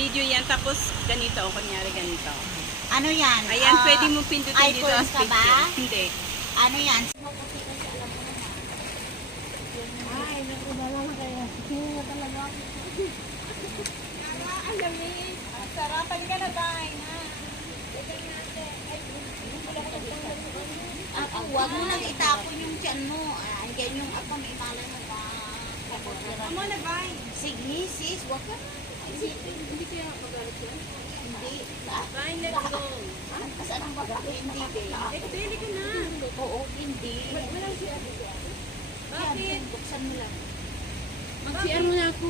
video yan, tapos ganito, o kunyari ganito. Ano yan? Ayan, pwede mo pindutin dito iPhone as ka ba? picture. Hindi. Ano yan? Ay, naku, bala na kaya. Hindi na talaga ako. Alamig. Sarapan ka na ba? Huwag mo nang itapon yung tiyan mo. Yan yung ako, may malay mo ba? Amo na ba? Sige, sis, huwag ka. Hindi kaya magalit yan? Hindi. Bye, let's go. Saan ang magalit? Hindi, babe. Pwede ka na. Oo, hindi. Wala siya. Yan, Bakit? buksan mo lang. Mag-CR mo na ako.